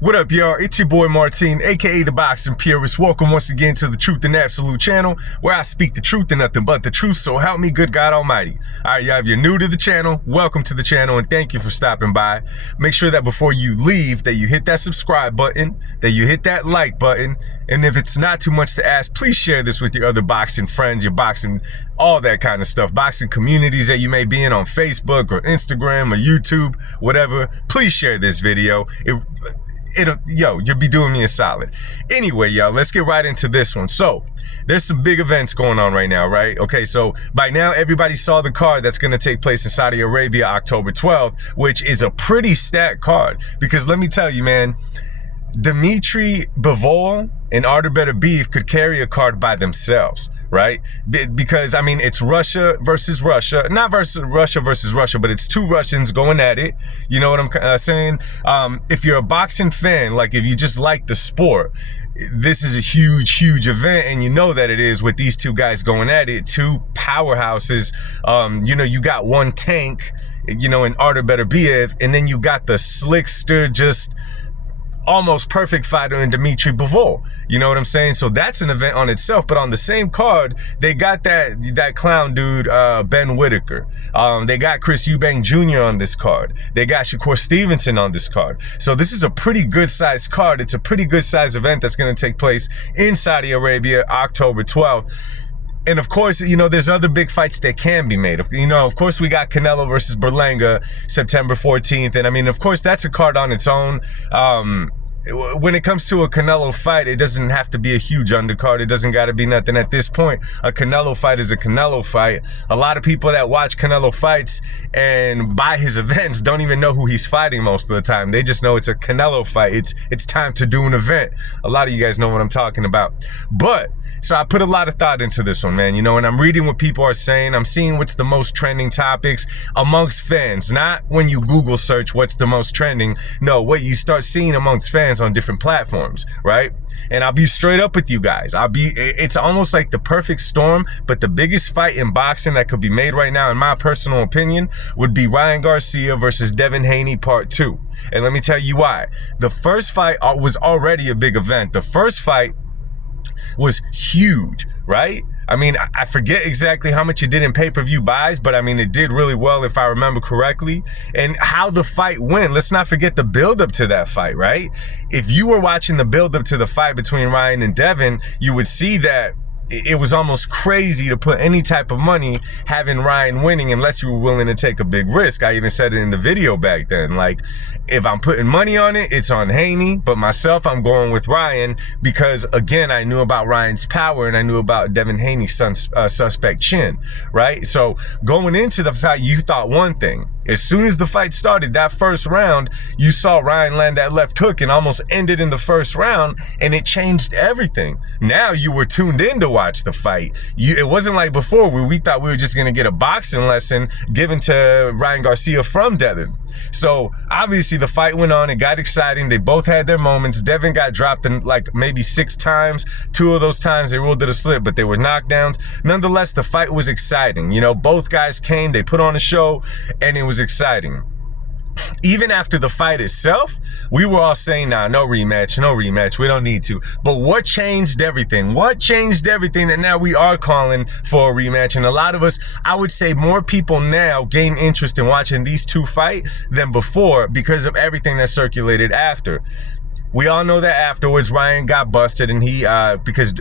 What up, y'all? It's your boy Martin, aka the Boxing Purist. Welcome once again to the Truth and Absolute channel, where I speak the truth and nothing but the truth, so help me good God Almighty. Alright, y'all, if you're new to the channel, welcome to the channel and thank you for stopping by. Make sure that before you leave, that you hit that subscribe button, that you hit that like button, and if it's not too much to ask, please share this with your other boxing friends, your boxing, all that kind of stuff, boxing communities that you may be in on Facebook or Instagram or YouTube, whatever. Please share this video. You'll be doing me a solid. Anyway, y'all, let's get right into this one. So there's some big events going on right now, right? Okay, so by now everybody saw the card that's going to take place in Saudi Arabia October 12th, which is a pretty stacked card, because let me tell you, man, Dimitri Bivol and Artur Beterbiev could carry a card by themselves, right? Because, I mean, it's Russia versus Russia. Not Russia versus Russia, but it's two Russians going at it. You know what I'm saying? If you're a boxing fan, like if you just like the sport, this is a huge, huge event, and you know that it is with these two guys going at it, two powerhouses. You know, you got one tank, you know, in Artur Beterbiev, and then you got the slickster, just almost perfect fighter in Dimitri Bivol. You know what I'm saying? So that's an event on itself. But on the same card, they got that clown dude, Ben Whitaker. They got Chris Eubank Jr. on this card. They got Shakur Stevenson on this card. So this is a pretty good sized card. It's a pretty good sized event that's going to take place in Saudi Arabia, October 12th. And of course, you know, there's other big fights that can be made. You know, of course, we got Canelo versus Berlanga, September 14th. And I mean, of course, that's a card on its own. When it comes to a Canelo fight, it doesn't have to be a huge undercard. It doesn't got to be nothing at this point. A Canelo fight is a Canelo fight. A lot of people that watch Canelo fights and buy his events don't even know who he's fighting most of the time. They just know it's a Canelo fight. It's time to do an event. A lot of you guys know what I'm talking about. But so I put a lot of thought into this one, man, you know, and I'm reading what people are saying. I'm seeing what's the most trending topics amongst fans, not when you Google search what's the most trending. No, what you start seeing amongst fans on different platforms, right? And I'll be straight up with you guys. It's almost like the perfect storm, but the biggest fight in boxing that could be made right now, in my personal opinion, would be Ryan Garcia versus Devin Haney Part 2. And let me tell you why. The first fight was already a big event. The first fight was huge, right? I mean, I forget exactly how much it did in pay-per-view buys, but I mean, it did really well if I remember correctly. And how the fight went, let's not forget the build-up to that fight, right? If you were watching the build-up to the fight between Ryan and Devin, you would see that it was almost crazy to put any type of money having Ryan winning unless you were willing to take a big risk. I even said it in the video back then. Like, if I'm putting money on it, it's on Haney. But myself, I'm going with Ryan because, again, I knew about Ryan's power and I knew about Devin Haney's suspect chin, right? So going into the fight, you thought one thing. As soon as the fight started, that first round, you saw Ryan land that left hook and almost ended in the first round, and it changed everything. Now you were tuned in to watch the fight. It wasn't like before where we thought we were just going to get a boxing lesson given to Ryan Garcia from Devin. So obviously the fight went on. It got exciting. They both had their moments. Devin got dropped in like maybe 6 times. 2 of those times they ruled it a slip, but they were knockdowns. Nonetheless, the fight was exciting. You know, both guys came, they put on a show, and it was exciting. Even after the fight itself, we were all saying, nah, no rematch, we don't need to. But what changed everything? What changed everything that now we are calling for a rematch? And a lot of us, I would say more people now gain interest in watching these two fight than before because of everything that circulated after. We all know that afterwards, Ryan got busted and he, because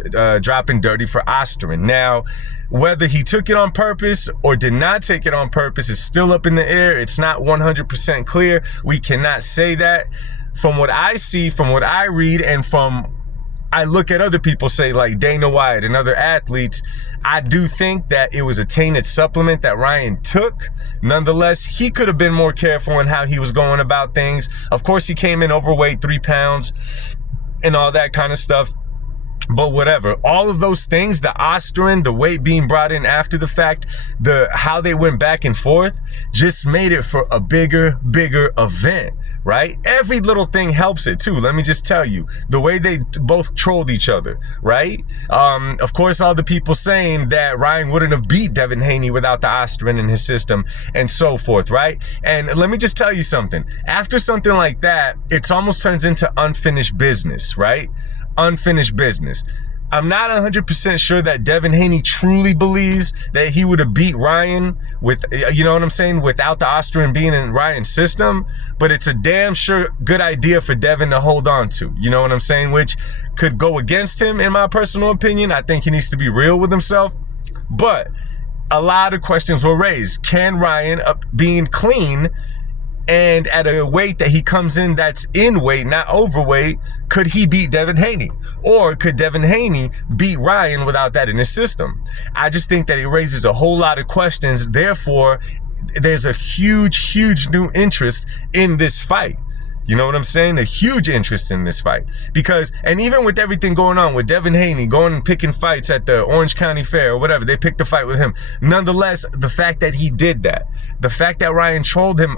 dropping dirty for Osterman. Now, whether he took it on purpose or did not take it on purpose is still up in the air. It's not 100% clear. We cannot say that. From what I see, from what I read, and from I look at other people say like Dana White and other athletes, I do think that it was a tainted supplement that Ryan took. Nonetheless, he could have been more careful in how he was going about things. Of course, he came in overweight, 3 pounds and all that kind of stuff. But whatever, all of those things, the Osterman, the weight being brought in after the fact, how they went back and forth just made it for a bigger event, right? Every little thing helps it too. Let me just tell you, the way they both trolled each other, right? Of course, all the people saying that Ryan wouldn't have beat Devin Haney without the aspirin in his system and so forth, right? And let me just tell you something. After something like that, it almost turns into unfinished business, right? Unfinished business. I'm not 100% sure that Devin Haney truly believes that he would have beat Ryan with, you know what I'm saying, without the aspirin being in Ryan's system, but it's a damn sure good idea for Devin to hold on to, you know what I'm saying, which could go against him in my personal opinion. I think he needs to be real with himself, but a lot of questions were raised. Can Ryan, being clean and at a weight that he comes in that's in weight, not overweight, could he beat Devin Haney? Or could Devin Haney beat Ryan without that in his system? I just think that it raises a whole lot of questions. Therefore, there's a huge new interest in this fight. You know what I'm saying? A huge interest in this fight. Because, and even with everything going on with Devin Haney going and picking fights at the Orange County Fair or whatever, they picked a fight with him. Nonetheless, the fact that he did that, the fact that Ryan trolled him,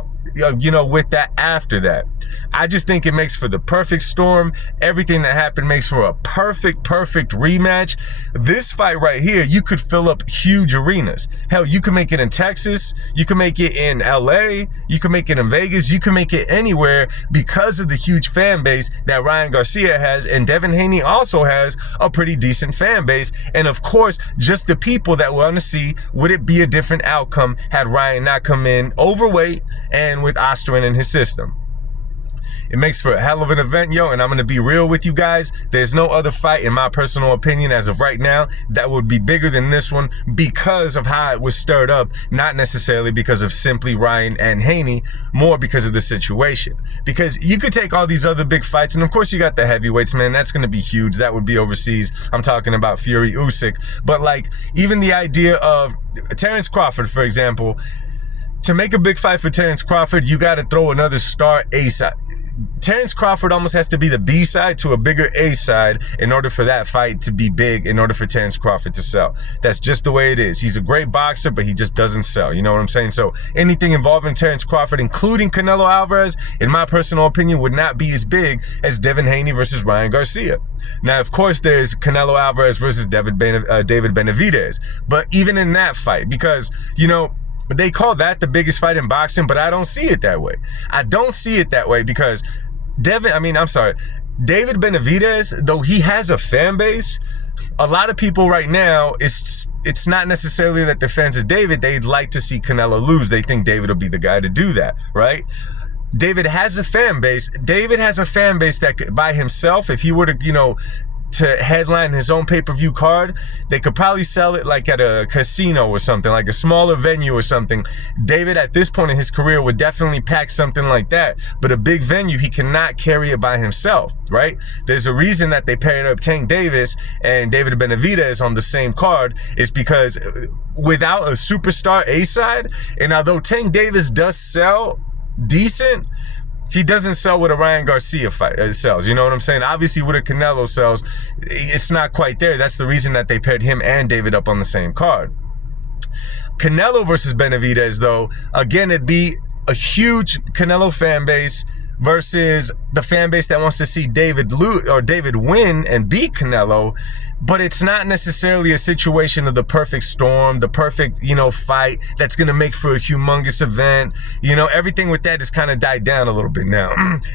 you know, with that after that, I just think it makes for the perfect storm. Everything that happened makes for a perfect rematch. This fight right here, you could fill up huge arenas. Hell, you can make it in Texas. You can make it in LA. You can make it in Vegas. You can make it anywhere because of the huge fan base that Ryan Garcia has, and Devin Haney also has a pretty decent fan base. And of course, just the people that want to see, would it be a different outcome had Ryan not come in overweight and with aspirin in his system? It makes for a hell of an event, yo, and I'm going to be real with you guys. There's no other fight, in my personal opinion, as of right now, that would be bigger than this one because of how it was stirred up, not necessarily because of simply Ryan and Haney, more because of the situation. Because you could take all these other big fights, and of course you got the heavyweights, man, that's going to be huge. That would be overseas. I'm talking about Fury, Usyk. But like, even the idea of Terrence Crawford, for example, to make a big fight for Terrence Crawford, you got to throw another star A side. Terrence Crawford almost has to be the B side to a bigger A side in order for that fight to be big, in order for Terrence Crawford to sell. That's just the way it is. He's a great boxer, but he just doesn't sell. You know what I'm saying? So anything involving Terrence Crawford, including Canelo Alvarez, in my personal opinion, would not be as big as Devin Haney versus Ryan Garcia. Now, of course, there's Canelo Alvarez versus David Benavidez. But even in that fight, because, you know, they call that the biggest fight in boxing, but I don't see it that way. I don't see it that way because David Benavidez, though he has a fan base, a lot of people right now, it's not necessarily that they're fans of David. They'd like to see Canelo lose. They think David will be the guy to do that, right? David has a fan base. David has a fan base that by himself, if he were to, you know, to headline his own pay-per-view card, they could probably sell it like at a casino or something, like a smaller venue or something. David, at this point in his career, would definitely pack something like that. But a big venue, he cannot carry it by himself, right? There's a reason that they paired up Tank Davis and David Benavidez on the same card, is because without a superstar A-side, and although Tank Davis does sell decent, he doesn't sell what a Ryan Garcia fight sells. You know what I'm saying? Obviously, what a Canelo sells, it's not quite there. That's the reason that they paired him and David up on the same card. Canelo versus Benavidez, though, again, it'd be a huge Canelo fan base versus the fan base that wants to see David win and beat Canelo. But it's not necessarily a situation of the perfect storm, the perfect, you know, fight that's going to make for a humongous event. You know, everything with that has kind of died down a little bit now,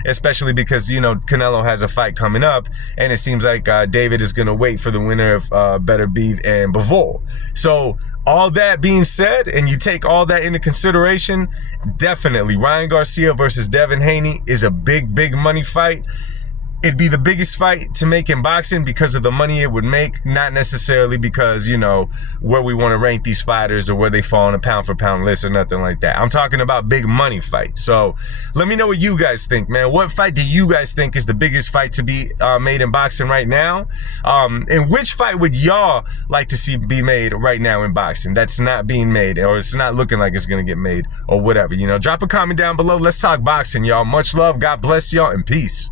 especially because, you know, Canelo has a fight coming up, and it seems like David is going to wait for the winner of Better Beef and Bivol. So all that being said, and you take all that into consideration, definitely Ryan Garcia versus Devin Haney is a big money fight. It'd be the biggest fight to make in boxing because of the money it would make, not necessarily because, you know, where we want to rank these fighters or where they fall on a pound for pound list or nothing like that. I'm talking about big money fight. So let me know what you guys think, man. What fight do you guys think is the biggest fight to be made in boxing right now? And which fight would y'all like to see be made right now in boxing that's not being made, or it's not looking like it's going to get made, or whatever? You know, drop a comment down below. Let's talk boxing, y'all. Much love. God bless y'all, and peace.